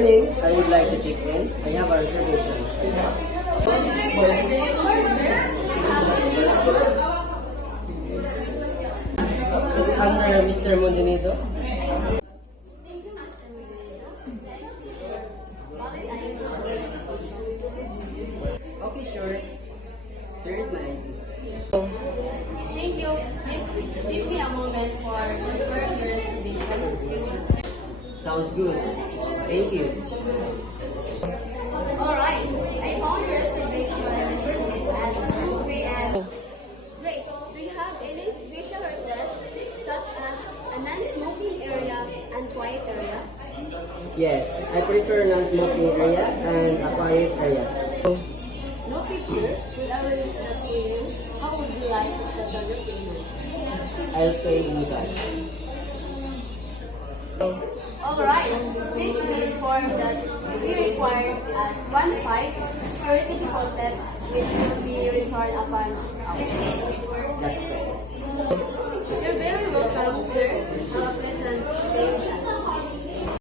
morning. I would like to check in. I have a reservation. It's under Mr. Montenegro. Okay, sure. Here is my ID. Thank you. Please give me a moment for confirm your reservation. Sounds good. Thank you. Alright, I found your reservation at 2 p.m. Great. Do you have any special requests such as a non-smoking area and quiet area? Yes, I prefer non-smoking area and a quiet area. No picture. Should I arrange that for you? How would you like to settle your payment? I'll pay you guys. Alright, please be informed that we require as 1/5 security deposit which will be returned upon our